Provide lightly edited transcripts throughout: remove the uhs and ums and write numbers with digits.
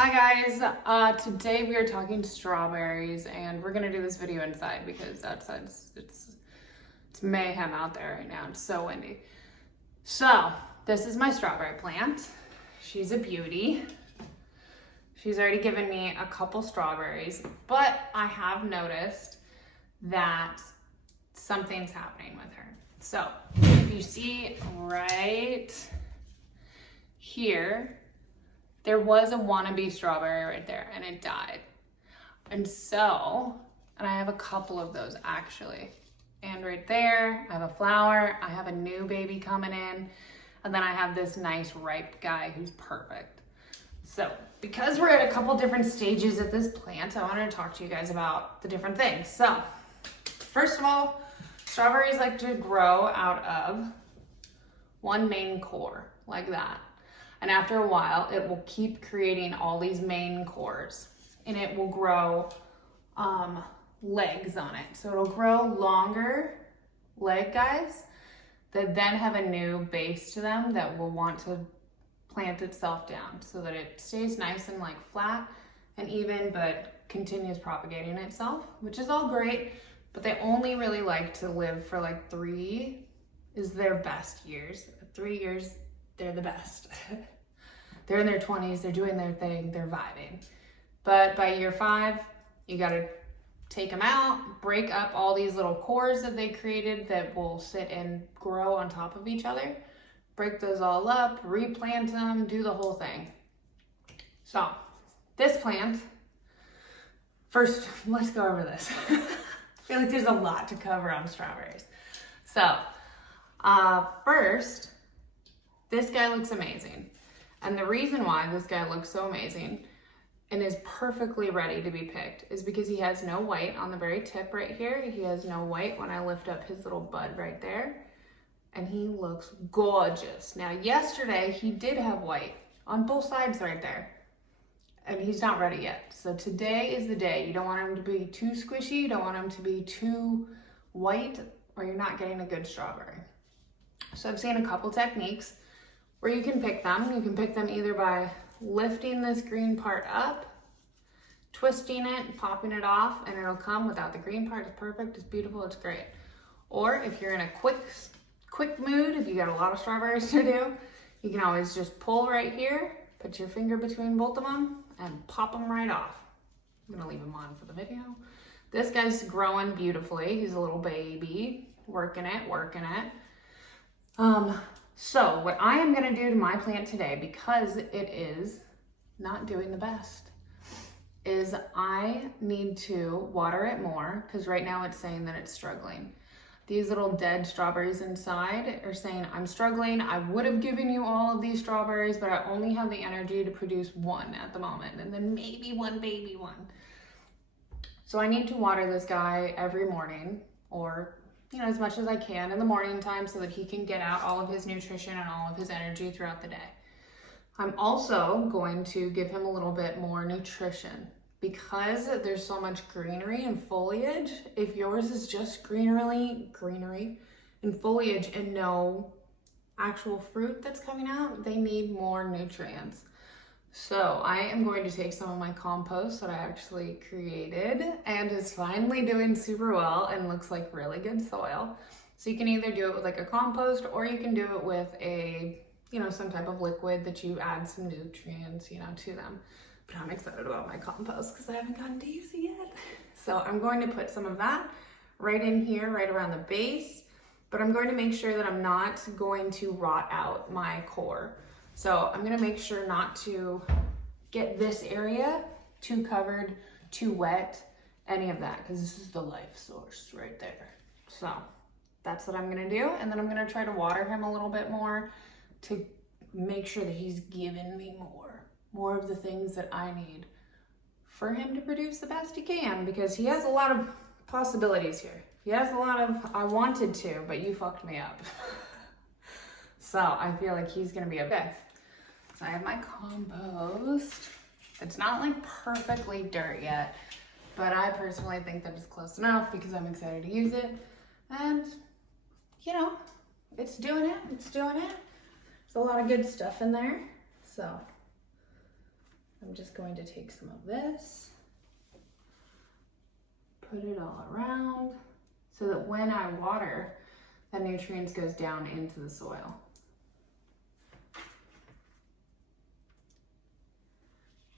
Hi guys, today we are talking strawberries and we're gonna do this video inside because outside's it's mayhem out there right now. It's so windy. So this is my strawberry plant. She's a beauty. She's already given me a couple strawberries, but I have noticed that something's happening with her. So if you see right here, there was a wannabe strawberry right there and it died. And I have a couple of those actually. And right there, I have a flower, I have a new baby coming in, and then I have this nice ripe guy who's perfect. So because we're at a couple different stages of this plant, I wanted to talk to you guys about the different things. So first of all, strawberries like to grow out of one main core like that. And after a while, it will keep creating all these main cores and it will grow legs on it. So it'll grow longer leg guys that then have a new base to them that will want to plant itself down so that it stays nice and like flat and even, but continues propagating itself, which is all great, but they only really like to live for like 3 is their best years. 3 years, they're the best. They're in their 20s, they're doing their thing, they're vibing. But by year 5, you gotta take them out, break up all these little cores that they created that will sit and grow on top of each other. Break those all up, replant them, do the whole thing. So, this plant, first, let's go over this. I feel like there's a lot to cover on strawberries. So, first, this guy looks amazing. And the reason why this guy looks so amazing and is perfectly ready to be picked is because he has no white on the very tip right here. He has no white when I lift up his little bud right there. And he looks gorgeous. Now, yesterday he did have white on both sides right there. And he's not ready yet. So today is the day. You don't want him to be too squishy. You don't want him to be too white or you're not getting a good strawberry. So I've seen a couple techniques where you can pick them. You can pick them either by lifting this green part up, twisting it, popping it off, and it'll come without the green part. It's perfect, it's beautiful, it's great. Or if you're in a quick mood, if you got a lot of strawberries to do, you can always just pull right here, put your finger between both of them, and pop them right off. I'm gonna leave him on for the video. This guy's growing beautifully. He's a little baby, working it. So what I am gonna do to my plant today, because it is not doing the best, is I need to water it more, because right now it's saying that it's struggling. These little dead strawberries inside are saying, I'm struggling. I would have given you all of these strawberries, but I only have the energy to produce one at the moment, and then maybe one baby one. So I need to water this guy every morning, or as much as I can in the morning time so that he can get out all of his nutrition and all of his energy throughout the day. I'm also going to give him a little bit more nutrition because there's so much greenery and foliage. If yours is just greenery and foliage and no actual fruit that's coming out, they need more nutrients. So I am going to take some of my compost that I actually created and is finally doing super well and looks like really good soil. So you can either do it with like a compost or you can do it with a, some type of liquid that you add some nutrients, to them. But I'm excited about my compost because I haven't gotten to use it yet. So I'm going to put some of that right in here, right around the base, but I'm going to make sure that I'm not going to rot out my core. So I'm gonna make sure not to get this area too covered, too wet, any of that, because this is the life source right there. So that's what I'm gonna do. And then I'm gonna try to water him a little bit more to make sure that he's giving me more of the things that I need for him to produce the best he can, because he has a lot of possibilities here. He has a lot of, I wanted to, but you fucked me up. So I feel like he's gonna be okay. So I have my compost. It's not like perfectly dirt yet, but I personally think that it's close enough because I'm excited to use it. And it's doing it. There's a lot of good stuff in there. So I'm just going to take some of this, put it all around so that when I water, that nutrients goes down into the soil.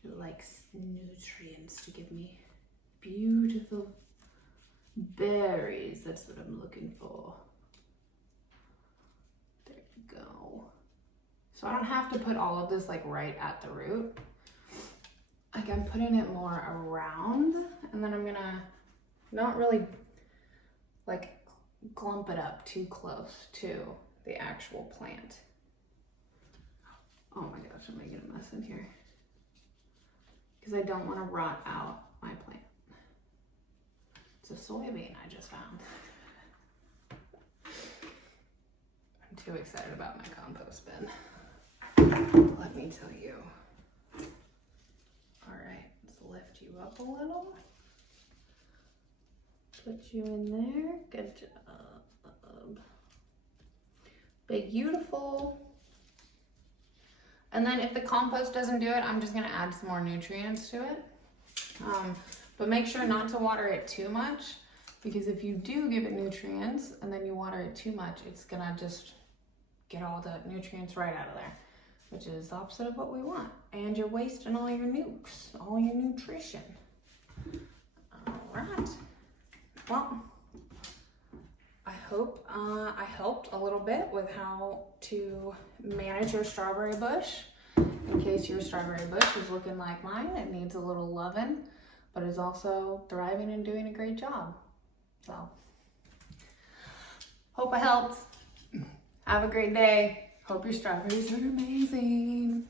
It likes nutrients to give me beautiful berries. That's what I'm looking for. There you go. So I don't have to put all of this like right at the root. Like I'm putting it more around, and then I'm gonna not really like clump it up too close to the actual plant. Oh my gosh, I'm making a mess in here. Because I don't want to rot out my plant. It's a soybean I just found. I'm too excited about my compost bin. Let me tell you. All right, let's lift you up a little. Put you in there. Good job. Big, beautiful. And then if the compost doesn't do it, I'm just gonna add some more nutrients to it. But make sure not to water it too much, because if you do give it nutrients and then you water it too much, it's gonna just get all the nutrients right out of there, which is the opposite of what we want. And you're wasting all your nukes, all your nutrition. All right. Well, I hope I helped a little bit with how to manage your strawberry bush. In case your strawberry bush is looking like mine, it needs a little loving, but is also thriving and doing a great job. So, hope I helped. Have a great day. Hope your strawberries are amazing.